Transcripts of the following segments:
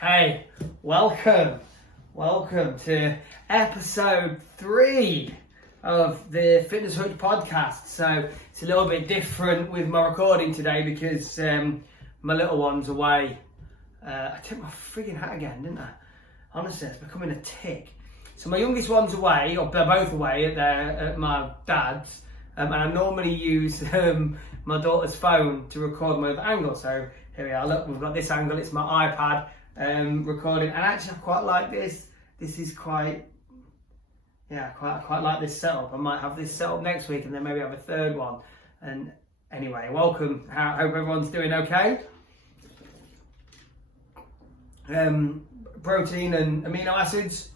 Hey, welcome to episode 3 of the Fitness Hutch podcast. So it's a little bit different with my recording today because my little one's away. I took my frigging hat again, didn't I? Honestly, it's becoming a tick. So my youngest one's away, or they're both away at my dad's, and I normally use my daughter's phone to record my other angle. So here we are, look, we've got this angle, it's my iPad recording, and actually I quite like this. This is quite like this setup. I might have this set up next week and then maybe have a third one. And anyway, welcome. I hope everyone's doing okay. Protein and amino acids.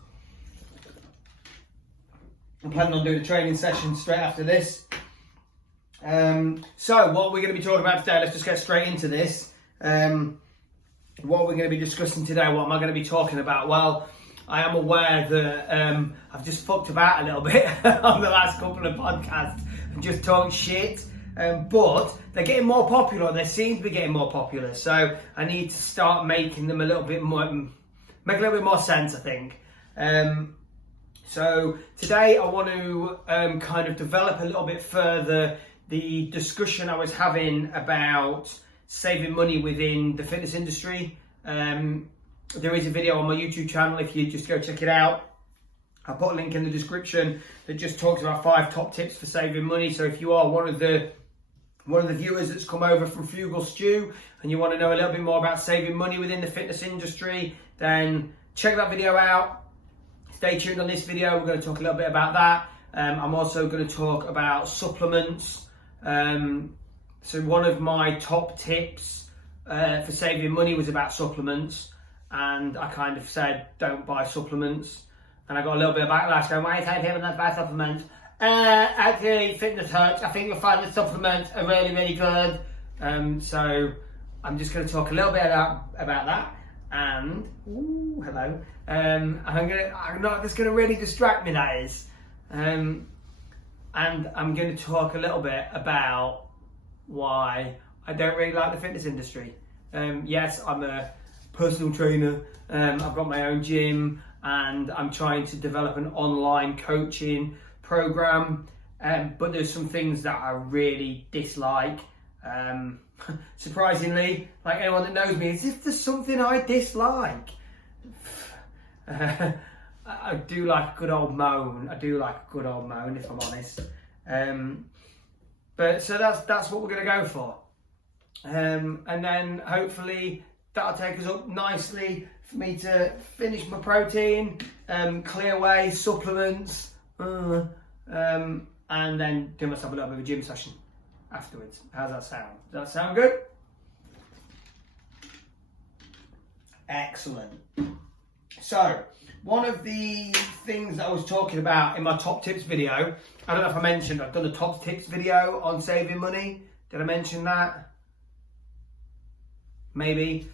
I'm planning on doing a training session straight after this. So what we're going to be talking about today, let's just get straight into this. What we're going to be discussing today, what am I going to be talking about? Well, I am aware that I've just fucked about a little bit on the last couple of podcasts and just talked shit. But they're getting more popular. They seem to be getting more popular. So I need to start making them a little bit more, make a little bit more sense, I think. So today I want to kind of develop a little bit further the discussion I was having about saving money within the fitness industry. There is a video on my YouTube channel if you just go check it out. I'll put a link in the description that just talks about 5 top tips for saving money. So if you are one of the viewers that's come over from Frugal Stew and you want to know a little bit more about saving money within the fitness industry, then check that video out. Stay tuned on this video. We're going to talk a little bit about that. I'm also going to talk about supplements. So one of my top tips for saving money was about supplements, and I kind of said don't buy supplements, and I got a little bit of backlash going, why are you telling people not to buy supplements? Actually, Fitness Hutch, I think you'll find the supplements are really, really good. So I'm just going to talk a little bit about that, and hello. I'm not just going to really distract me, that is. And I'm going to talk a little bit about why I don't really like the fitness industry. Yes, I'm a personal trainer. I've got my own gym and I'm trying to develop an online coaching program. But there's some things that I really dislike. Surprisingly, like anyone that knows me, as if there's something I dislike. I do like a good old moan. If I'm honest. But so that's what we're going to go for. And then hopefully that'll take us up nicely for me to finish my protein, clear away supplements, and then do myself a little bit of a gym session afterwards. How's that sound? Does that sound good? Excellent. So, one of the things that I was talking about in my top tips video, I don't know if I mentioned, I've done a top tips video on saving money. Did I mention that? Maybe.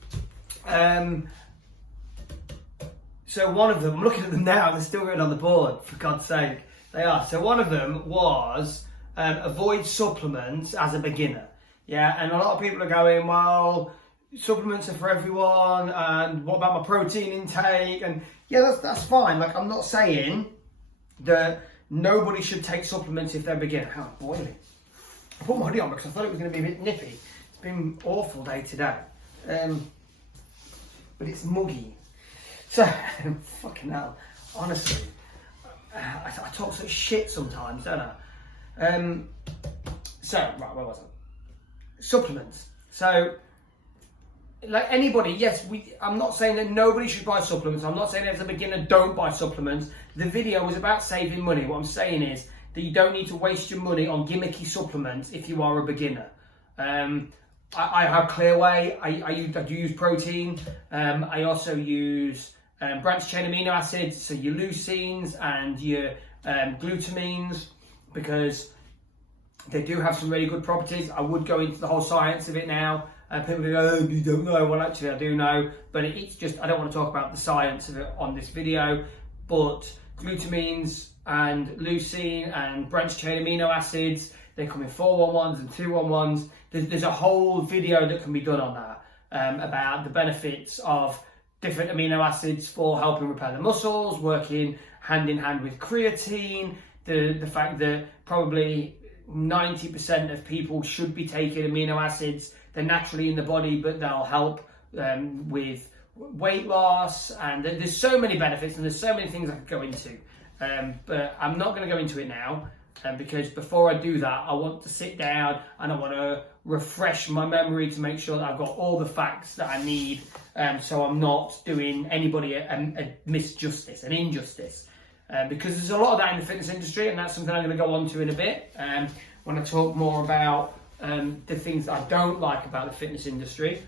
So one of them, I'm looking at them now, they're still written on the board, for God's sake. They are. So one of them was avoid supplements as a beginner. Yeah, and a lot of people are going, well, supplements are for everyone, and what about my protein intake? And yeah, that's fine. Like, I'm not saying that nobody should take supplements if they're a beginner. How boiling. I put my hoodie on because I thought it was going to be a bit nippy. It's been awful day today. But it's muggy. So, fucking hell, honestly, I talk such shit sometimes, don't I? So, right, where was I? Supplements. So, like anybody, yes, I'm not saying that nobody should buy supplements. I'm not saying as a beginner don't buy supplements. The video was about saving money. What I'm saying is that you don't need to waste your money on gimmicky supplements if you are a beginner. I have Clearway. I do use protein. I also use branched chain amino acids, so your leucines and your glutamines, because they do have some really good properties. I would go into the whole science of it now. People go, oh, you don't know. Well, actually, I do know, but it's just, I don't want to talk about the science of it on this video. But glutamines and leucine and branched chain amino acids, they come in 411s and 211s. There's a whole video that can be done on that, about the benefits of different amino acids for helping repair the muscles, working hand in hand with creatine, the fact that probably 90% of people should be taking amino acids. They're naturally in the body, but they'll help with weight loss, and there's so many benefits, and there's so many things I could go into, but I'm not going to go into it now, because before I do that, I want to sit down and I want to refresh my memory to make sure that I've got all the facts that I need, so I'm not doing anybody a misjustice, an injustice, because there's a lot of that in the fitness industry, and that's something I'm going to go on to in a bit, when I talk more about the things that I don't like about the fitness industry.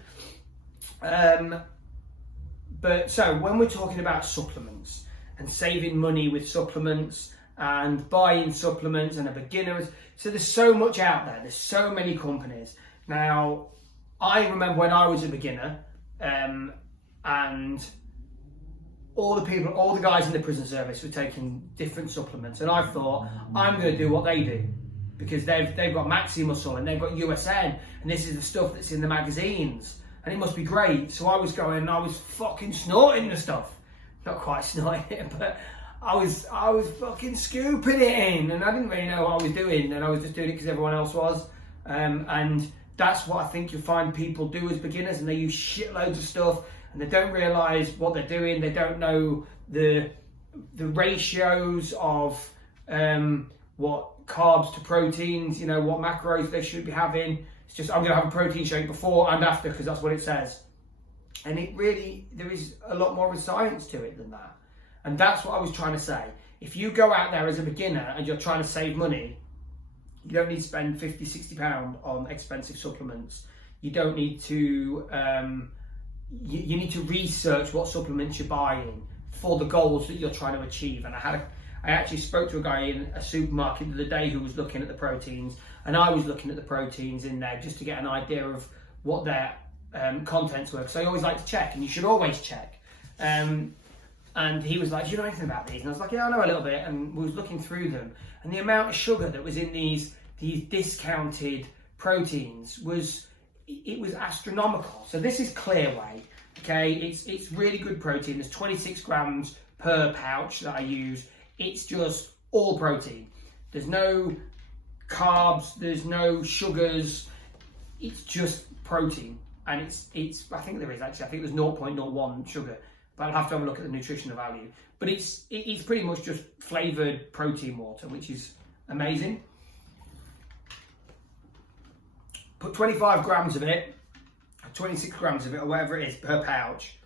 But so when we're talking about supplements and saving money with supplements and buying supplements and a beginner, so there's so much out there, there's so many companies. Now, I remember when I was a beginner, and all the guys in the prison service were taking different supplements, and I thought, I'm going to do what they do, because they've got Maxi Muscle and they've got USN, and this is the stuff that's in the magazines, and it must be great. So I was going and I was fucking snorting the stuff. Not quite snorting it, but I was fucking scooping it in, and I didn't really know what I was doing, and I was just doing it because everyone else was. And that's what I think you'll find people do as beginners, and they use shitloads of stuff, and they don't realise what they're doing. They don't know the ratios of what carbs to proteins, what macros they should be having. It's just, I'm going to have a protein shake before and after because that's what it says. And there is a lot more of a science to it than that. And that's what I was trying to say. If you go out there as a beginner and you're trying to save money, you don't need to spend £50, £60 on expensive supplements. You don't need to, you need to research what supplements you're buying for the goals that you're trying to achieve. And I actually spoke to a guy in a supermarket the other day who was looking at the proteins, and I was looking at the proteins in there just to get an idea of what their contents were. So I always like to check, and you should always check. And he was like, do you know anything about these? And I was like, yeah, I know a little bit. And we was looking through them, and the amount of sugar that was in these discounted proteins was astronomical. So this is Clear Whey. Okay, it's really good protein. There's 26 grams per pouch that I use. It's just all protein. There's no carbs, there's no sugars. It's just protein, and it's I think there is actually. I think there's 0.01 sugar, but I'll have to have a look at the nutritional value. But it's pretty much just flavored protein water, which is amazing. Put 25 grams of it, 26 grams of it, or whatever it is per pouch,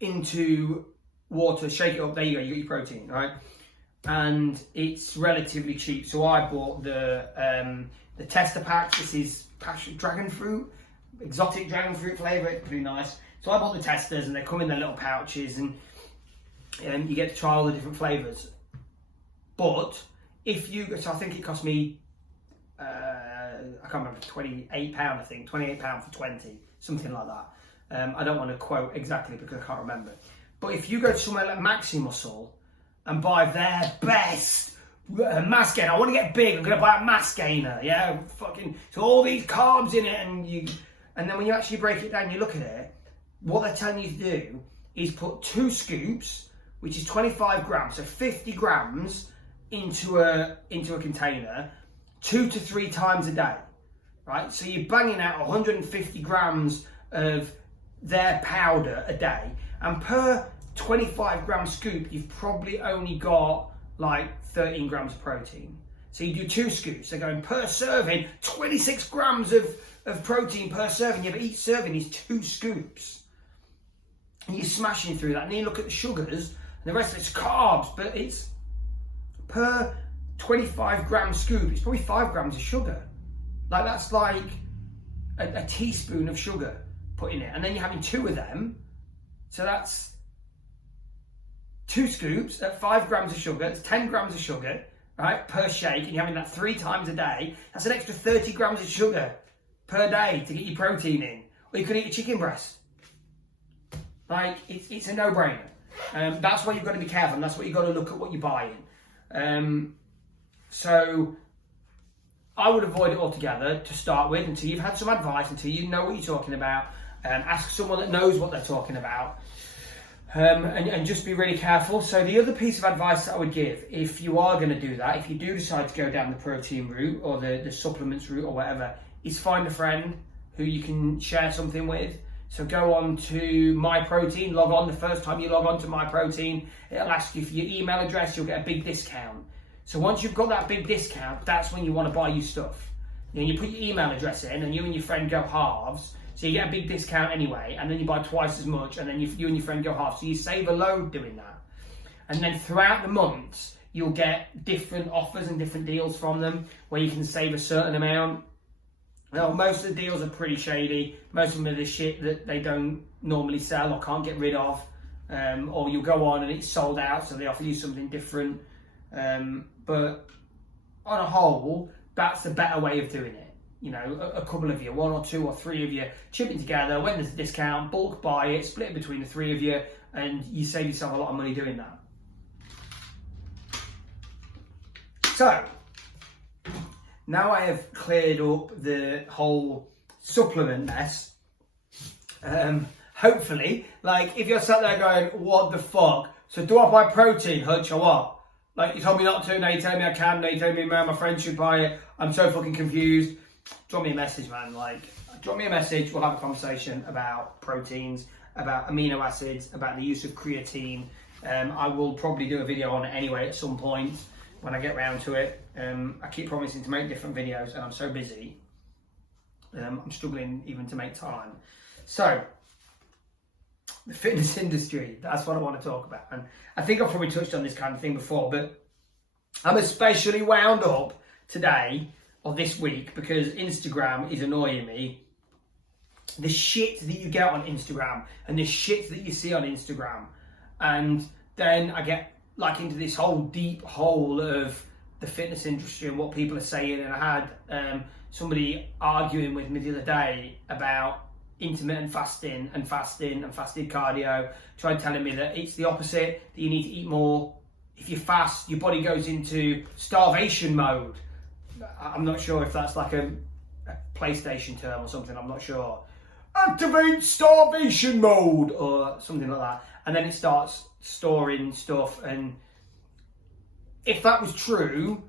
into water, shake it up, there you go, you got your protein, right? And it's relatively cheap. So I bought the tester packs. This is dragon fruit, exotic dragon fruit flavour, it's pretty nice. So I bought the testers, and they come in their little pouches, and you get to try all the different flavours. But so I think it cost me, I can't remember, £28, I think, £28 for 20, something like that. I don't want to quote exactly because I can't remember. But if you go to somewhere like Maxi Muscle and buy their best mass gainer, I want to get big, I'm going to buy a mass gainer, yeah, so all these carbs in it, and then when you actually break it down, you look at it, what they're telling you to do is put 2 scoops, which is 25 grams, so 50 grams into a container, 2 to 3 times a day, right? So you're banging out 150 grams of their powder a day, and per 25 gram scoop, you've probably only got like 13 grams of protein. So you do 2 scoops, they're going per serving, 26 grams of protein per serving, yeah, but each serving is 2 scoops. And you're smashing through that, and then you look at the sugars, and the rest of it's carbs, but it's per 25 gram scoop, it's probably 5 grams of sugar. Like that's like a teaspoon of sugar put in it, and then you're having 2 of them, so that's 2 scoops at 5 grams of sugar, it's 10 grams of sugar, right, per shake, and you're having that 3 times a day. That's an extra 30 grams of sugar per day to get your protein in. Or you could eat a chicken breast. Like, it's a no-brainer. That's why you've got to be careful, and that's why you've got to look at what you're buying. So I would avoid it altogether to start with, until you've had some advice, until you know what you're talking about, Ask someone that knows what they're talking about. And just be really careful. So the other piece of advice that I would give, if you are going to do that, if you do decide to go down the protein route or the supplements route or whatever, is find a friend who you can share something with. So go on to My Protein, log on. The first time you log on to My Protein, it'll ask you for your email address, you'll get a big discount. So once you've got that big discount, that's when you want to buy your stuff. You put your email address in and you and your friend go halves. So you get a big discount anyway, and then you buy twice as much, and then you and your friend go half. So you save a load doing that. And then throughout the months, you'll get different offers and different deals from them where you can save a certain amount. Now, most of the deals are pretty shady. Most of them are the shit that they don't normally sell or can't get rid of. Or you'll go on and it's sold out, so they offer you something different. But on a whole, that's a better way of doing it. A couple of you, 1 or 2 or 3 of you, chip it together. When there's a discount, bulk buy it, split it between the 3 of you, and you save yourself a lot of money doing that. So, now I have cleared up the whole supplement mess. Hopefully, if you're sat there going, what the fuck? So do I buy protein, Hutch, or what? You told me not to, now you tell me I can, now you tell me my friends should buy it. I'm so fucking confused. Drop me a message, man. Drop me a message. We'll have a conversation about proteins, about amino acids, about the use of creatine. I will probably do a video on it anyway at some point when I get round to it. I keep promising to make different videos and I'm so busy. I'm struggling even to make time. So, the fitness industry, that's what I want to talk about. And I think I've probably touched on this kind of thing before, but I'm especially wound up today or this week because Instagram is annoying me. The shit that you get on Instagram and the shit that you see on Instagram. And then I get into this whole deep hole of the fitness industry and what people are saying. And I had somebody arguing with me the other day about intermittent fasting and fasted cardio, tried telling me that it's the opposite, that you need to eat more. If you fast, your body goes into starvation mode. I'm not sure if that's like a PlayStation term or something, I'm not sure. Activate starvation mode or something like that. And then it starts storing stuff. And if that was true,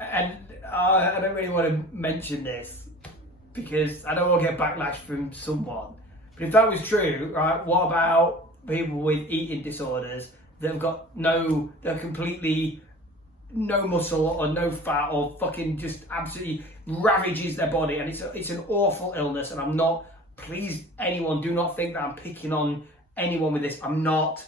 and I don't really want to mention this because I don't want to get backlash from someone. But if that was true, right, what about people with eating disorders that have got they're completely no muscle or no fat or fucking just absolutely ravages their body, and it's an awful illness. And I'm not, please anyone, do not think that I'm picking on anyone with this. I'm not.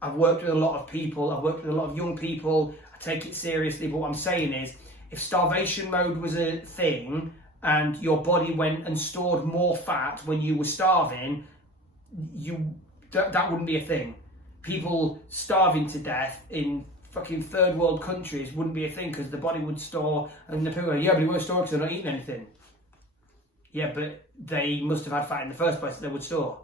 I've worked with a lot of people, I've worked with a lot of young people, I take it seriously, but what I'm saying is, if starvation mode was a thing and your body went and stored more fat when you were starving, that wouldn't be a thing. People starving to death in fucking third world countries wouldn't be a thing because the body would store, and the people go, yeah, but it won't store because they're not eating anything. Yeah, but they must have had fat in the first place that they would store.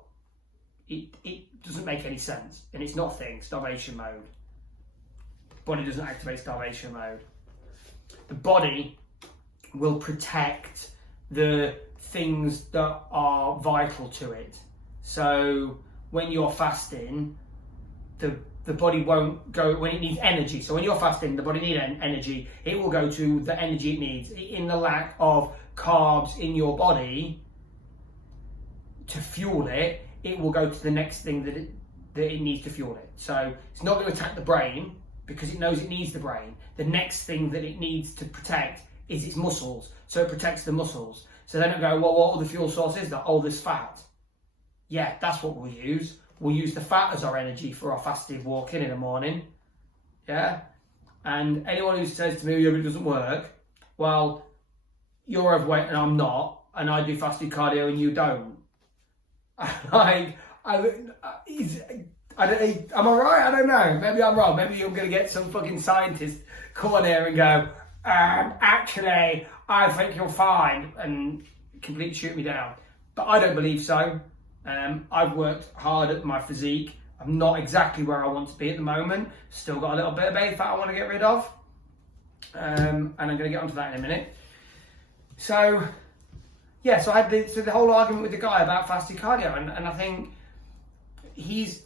It doesn't make any sense, and it's nothing. Starvation mode. Body doesn't activate starvation mode. The body will protect the things that are vital to it. So when you're fasting, the body won't go when it needs energy. So when you're fasting, the body needs energy. It will go to the energy it needs. In the lack of carbs in your body to fuel it, it will go to the next thing that it needs to fuel it. So it's not going to attack the brain because it knows it needs the brain. The next thing that it needs to protect is its muscles. So it protects the muscles. So then it go, well, what are the fuel source is that? Oh, there's fat. Yeah, that's what we'll use. We'll use the fat as our energy for our fasted walking in the morning. Yeah? And anyone who says to me, yeah, but it doesn't work, well, you're overweight and I'm not, and I do fasted cardio and you don't. Am I right? I don't know. Maybe I'm wrong. Maybe you're going to get some fucking scientist come on here and go, actually, I think you're fine, and completely shoot me down. But I don't believe so. I've worked hard at my physique. I'm not exactly where I want to be at the moment. Still got a little bit of belly fat I want to get rid of. And I'm going to get onto that in a minute. So yeah, so I had the whole argument with the guy about fasted cardio, and I think he's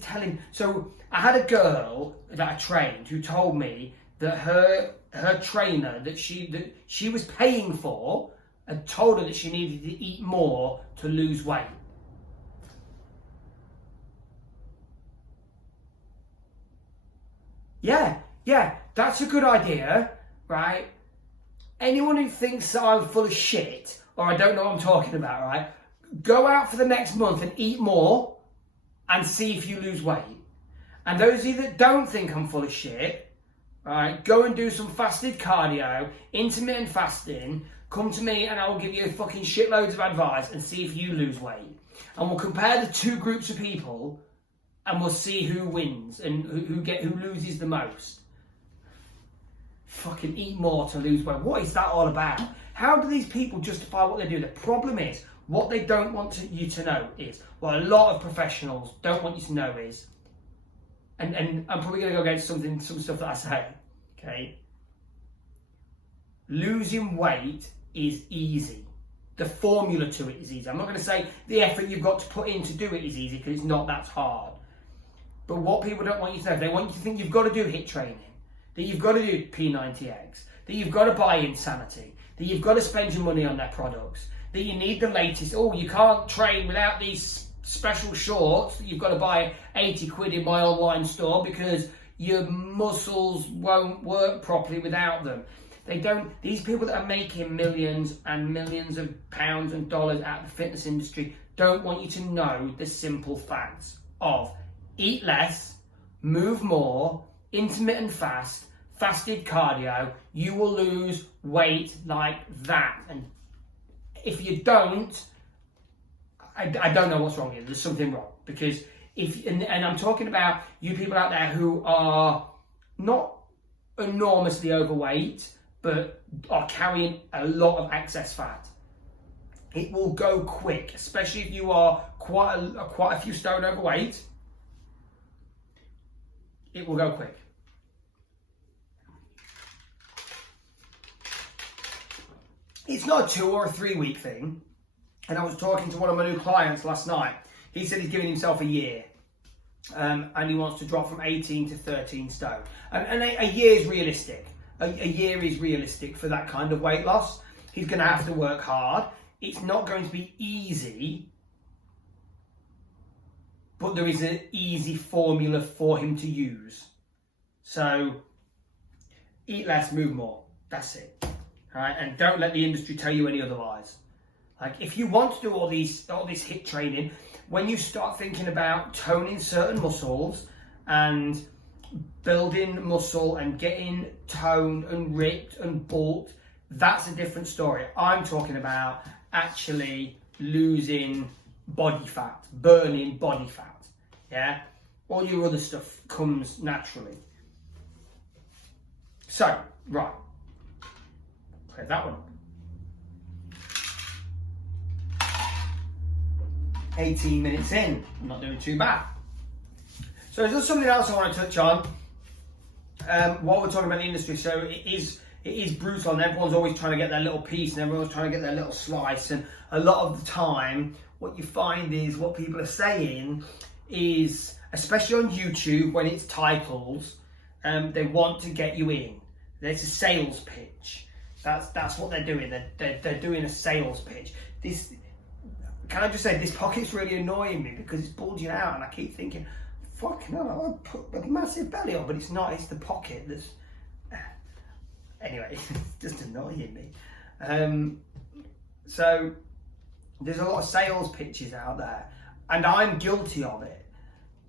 telling. So I had a girl that I trained who told me that her trainer that she was paying for had told her that she needed to eat more to lose weight. Yeah, that's a good idea, right? Anyone who thinks that I'm full of shit or I don't know what I'm talking about, right? Go out for the next month and eat more and see if you lose weight. And those of you that don't think I'm full of shit, right, go and do some fasted cardio, intermittent fasting, come to me and I will give you fucking shitloads of advice and see if you lose weight. And we'll compare the two groups of people and we'll see who wins and who loses the most. Fucking eat more to lose weight. What is that all about? How do these people justify what they do? The problem is, what they don't want you to know is, what a lot of professionals don't want you to know is, and I'm probably going to go against some stuff that I say, okay? Losing weight is easy. The formula to it is easy. I'm not going to say the effort you've got to put in to do it is easy, because it's not that hard. But what people don't want you to know, they want you to think you've got to do HIIT training, that you've got to do P90X, that you've got to buy Insanity, that you've got to spend your money on their products, that you need the latest, you can't train without these special shorts that you've got to buy 80 quid in my online store because your muscles won't work properly without them. These people that are making millions and millions of pounds and dollars out of the fitness industry don't want you to know the simple facts of eat less, move more, intermittent fast, fasted cardio, you will lose weight like that. And if you don't, I don't know what's wrong with you. There's something wrong. Because and I'm talking about you people out there who are not enormously overweight, but are carrying a lot of excess fat. It will go quick, especially if you are quite a few stone overweight. It will go quick. It's not a 2 or a 3 week thing. And I was talking to one of my new clients last night. He said he's giving himself a year. And he wants to drop from 18 to 13 stone. And a year is realistic. A year is realistic for that kind of weight loss. He's going to have to work hard. It's not going to be easy. But there is an easy formula for him to use. So, eat less, move more. That's it. All right? And don't let the industry tell you any otherwise. Like, if you want to do all this HIIT training, when you start thinking about toning certain muscles and building muscle and getting toned and ripped and bulked, that's a different story. I'm talking about actually losing body fat, burning body fat. Yeah, all your other stuff comes naturally. So, right, clear that one up. 18 minutes in, I'm not doing too bad. So there's just something else I want to touch on. While we're talking about the industry, so it is brutal, and everyone's always trying to get their little piece, and everyone's trying to get their little slice. And a lot of the time, what you find is what people are saying is, especially on YouTube, when it's titles, they want to get you in. There's a sales pitch. That's what they're doing. They're doing a sales pitch. Can I just say, this pocket's really annoying me because it's bulging out, and I keep thinking, fuck no, I want to put a massive belly on, but it's not. It's the pocket that's. Anyway, it's just annoying me. So there's a lot of sales pitches out there, and I'm guilty of it.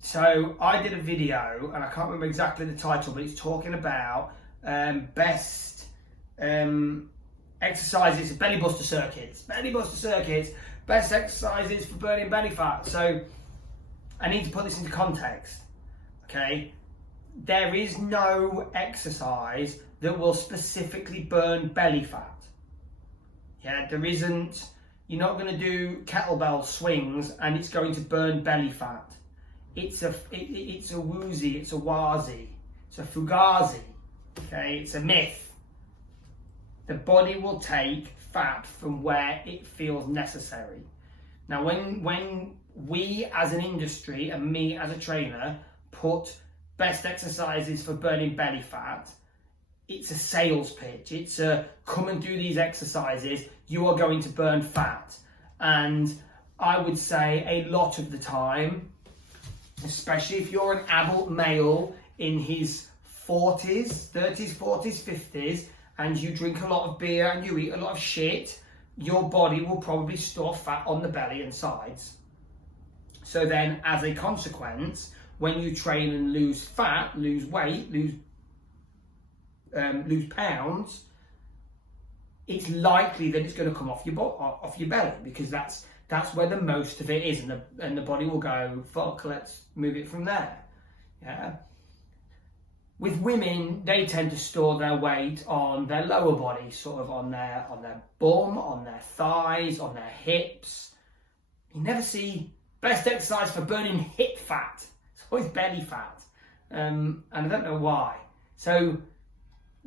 So I did a video, and I can't remember exactly the title, but it's talking about best exercises, belly buster circuits, best exercises for burning belly fat. So I need to put this into context, okay? There is no exercise that will specifically burn belly fat. Yeah, there isn't. You're not going to do kettlebell swings and it's going to burn belly fat. It's a woozy, it's a wazi, it's a fugazi, okay? It's a myth. the body will take fat from where it feels necessary. Now, when we as an industry and me as a trainer put best exercises for burning belly fat, it's a sales pitch. It's a come and do these exercises, you are going to burn fat. And I would say a lot of the time, especially if you're an adult male in his 40s, 30s, 40s, 50s, and you drink a lot of beer and you eat a lot of shit, your body will probably store fat on the belly and sides. So then, as a consequence, when you train and lose fat, lose weight, lose pounds, it's likely that it's going to come off your belly, because that's where the most of it is, and the body will go, fuck, let's move it from there. Yeah. With women, they tend to store their weight on their lower body, sort of on their bum, on their thighs, on their hips. You never see best exercise for burning hip fat. It's always belly fat, and I don't know why. So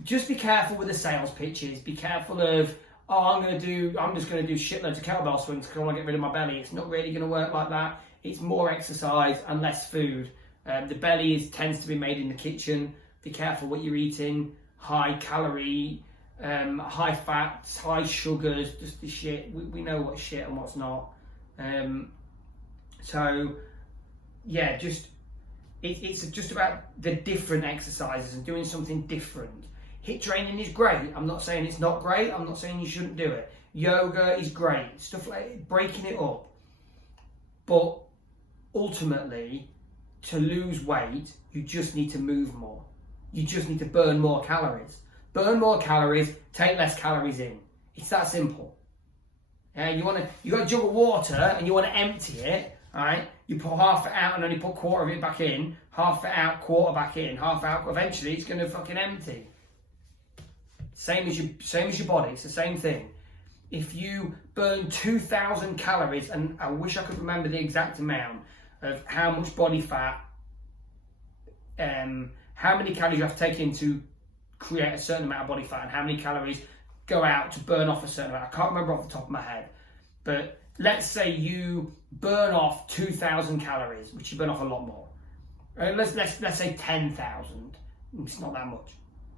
just be careful with the sales pitches. Be careful of, I'm just going to do shitloads of kettlebell swings because I want to get rid of my belly. It's not really going to work like that. It's more exercise and less food. The belly tends to be made in the kitchen. Be careful what you're eating. High calorie, high fats, high sugars, just the shit. We know what's shit and what's not. So yeah, it's just about the different exercises and doing something different. HIIT training is great. I'm not saying it's not great. I'm not saying you shouldn't do it. Yoga is great. Stuff like breaking it up. But ultimately, to lose weight, you just need to move more. You just need to burn more calories. Burn more calories, take less calories in. It's that simple. You got a jug of water and you want to empty it, all right? You put half it out and only put quarter of it back in, half it out, quarter back in, half out. Eventually, it's going to fucking empty. Same as your body. It's the same thing. If you burn 2,000 calories, and I wish I could remember the exact amount of how much body fat, how many calories you have to take in to create a certain amount of body fat, and how many calories go out to burn off a certain amount. I can't remember off the top of my head, but let's say you burn off 2,000 calories, which you burn off a lot more. Let's say 10,000. It's not that much.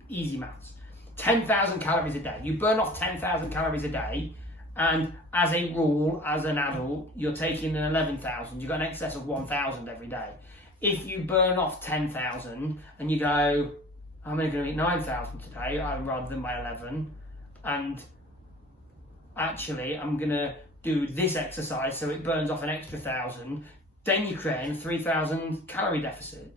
Easy maths. 10,000 calories a day. You burn off 10,000 calories a day, and as a rule, as an adult, you're taking in 11,000. You've got an excess of 1,000 every day. If you burn off 10,000 and you go, I'm only going to eat 9,000 today rather than my 11, and actually I'm going to do this exercise so it burns off an extra 1,000, then you're creating a 3,000 calorie deficit.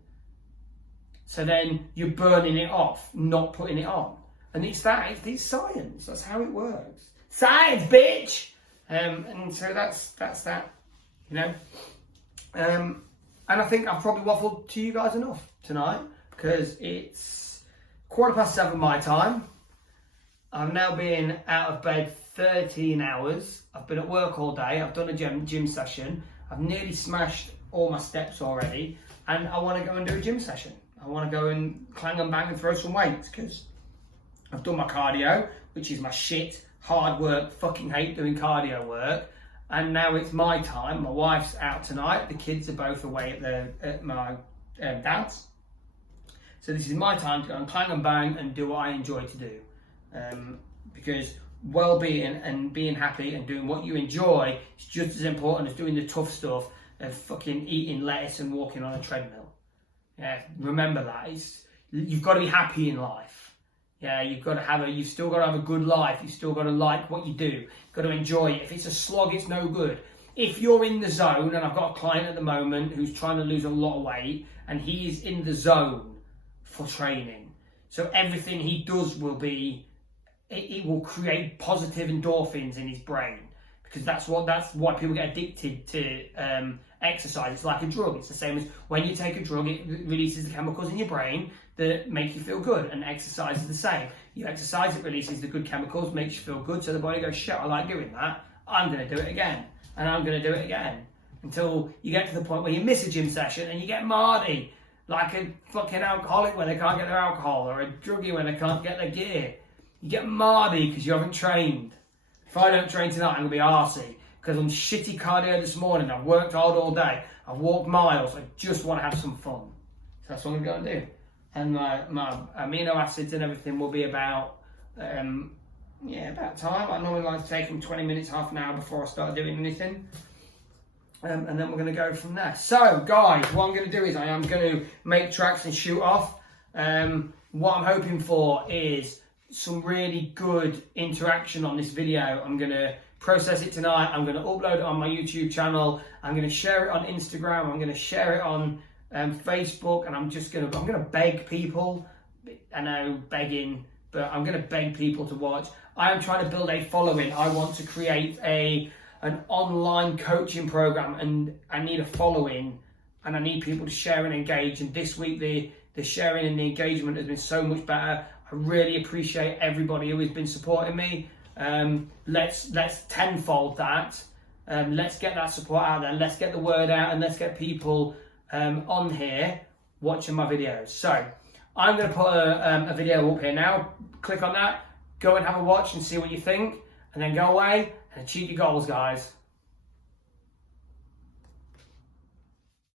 So then you're burning it off, not putting it on. And it's science. That's how it works. Science, bitch! And so that's that, you know. And I think I've probably waffled to you guys enough tonight, because it's 7:15 my time. I've now been out of bed 13 hours. I've been at work all day. I've done a gym session. I've nearly smashed all my steps already, and I want to go and do a gym session. I want to go and clang and bang and throw some weights, because I've done my cardio, which is my shit, hard work, fucking hate doing cardio work. And now it's my time. My wife's out tonight. The kids are both away at my dad's. So this is my time to go and clang and bang and do what I enjoy to do. Because well-being and being happy and doing what you enjoy is just as important as doing the tough stuff of fucking eating lettuce and walking on a treadmill. Yeah, remember that. You've got to be happy in life. Yeah, you've still got to have a good life. You've still got to like what you do. You've got to enjoy it. If it's a slog, it's no good. If you're in the zone, and I've got a client at the moment who's trying to lose a lot of weight, and he's in the zone for training. So everything he does it will create positive endorphins in his brain, because that's why people get addicted to exercise. It's like a drug. It's the same as when you take a drug, it releases the chemicals in your brain that make you feel good, and exercise is the same. You exercise, it releases the good chemicals, makes you feel good, so the body goes, shit, I like doing that, I'm going to do it again, and I'm going to do it again, until you get to the point where you miss a gym session and you get mardy, like a fucking alcoholic when they can't get their alcohol, or a druggie when they can't get their gear. You get mardy because you haven't trained. If I don't train tonight, I'm going to be arsey because I'm shitty cardio this morning. I've worked hard all day. I've walked miles. I just want to have some fun. So that's what I'm going to do. And my amino acids and everything will be about about time. I normally like to take them 20 minutes, half an hour before I start doing anything. And then we're going to go from there. So, guys, what I'm going to do is I am going to make tracks and shoot off. What I'm hoping for is some really good interaction on this video. I'm going to process it tonight. I'm going to upload it on my YouTube channel. I'm going to share it on Instagram. I'm going to share it on Facebook. And I'm going to beg people. I know begging, but I'm going to beg people to watch. I am trying to build a following. I want to create an online coaching program, and I need a following, and I need people to share and engage. And this week the sharing and the engagement has been so much better. I really appreciate everybody who has been supporting me. Let's tenfold that. Let's get that support out there. Let's get the word out, and let's get people on here watching my videos. So I'm going to put a video up here now. Click on that. Go and have a watch and see what you think, and then go away and achieve your goals, guys.